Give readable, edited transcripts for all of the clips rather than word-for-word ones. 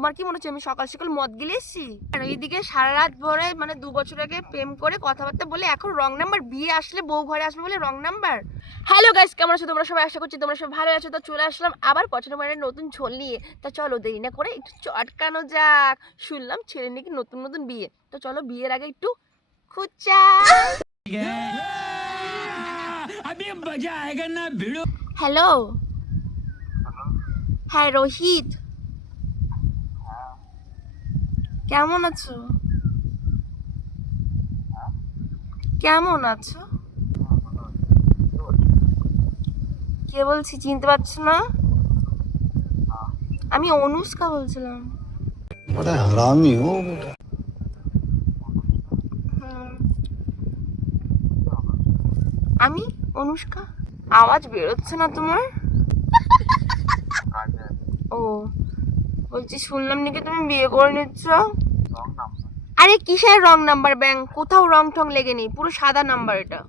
তোমার কি মনে হচ্ছে আমি সকাল সকাল মদ গিলে এসছি? আর এইদিকে সারা রাত ভরে মানে 2 বছর আগে প্রেম করে কথাবার্তা বলে এখন রং নাম্বার, বিয়ে আসলে বউ ঘরে আসবে বলে রং নাম্বার। হ্যালো গাইস, কেমন আছো তোমরা সবাই? আশা করছি তোমরা সবাই ভালো আছো। তো চলে আসলাম আবার পছন্দের মানে নতুন ঝোল নিয়ে। তা চলো দেরি না করে একটু চটকানো যাক। শুনলাম ছেলে নাকি নতুন নতুন বিয়ে, তো চলো বিয়ের আগে একটু খুঁচা। হ্যালো, হ্যাঁ রোহিত, কেমন আছো? কেমন আছো? কে বলছি চিনতে পারছো না? আমি অনুষ্কা বলছিলাম। बड़ा हरामी हो बेटा। হুম, আমি অনুষ্কা। আওয়াজ বেরোচ্ছে না তোমার? ও, বলছি শুনলাম নাকি তুমি বিয়ে করে নিচ্ছ। আরে কিসের রং নাম্বার ব্যাংক? কোথাও রং ঠং লেগে নেই, পুরো সাদা নাম্বার এটা।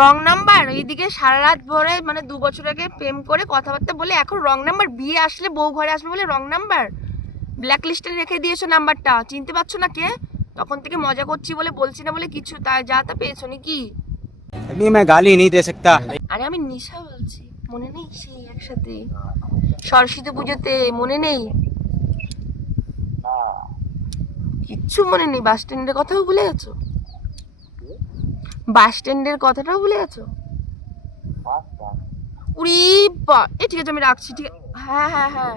Wrong number? এইদিকে সারা রাত ভরে মানে 2 বছর আগে প্রেম করে কথাবার্তা বলে এখন রং নাম্বার, বিয়ে আসলে বউ ঘরে আসবে বলে রং নাম্বার। ব্ল্যাক লিস্টে রেখে দিয়েছো নাম্বারটা, চিনতে পারছো না কে? তখন থেকে মজা করছি বলে বলছি না বলে কিছু তাই যা তা পেয়েছো নাকি? अभी मैं गाली नहीं दे सकता। আরে আমি নিশা বলছি, মনে নেই সেই একসাথে সরস্বতী পুজোতে, মনে নেই? কিচ্ছু মনে নেই? বাস স্ট্যান্ডের কথাও ভুলে গেছো? বাস স্ট্যান্ডের কথাটাও ভুলে গেছো? উরি বা, ঠিক আছে আমি রাখছি, ঠিক আছে। হ্যাঁ হ্যাঁ হ্যাঁ।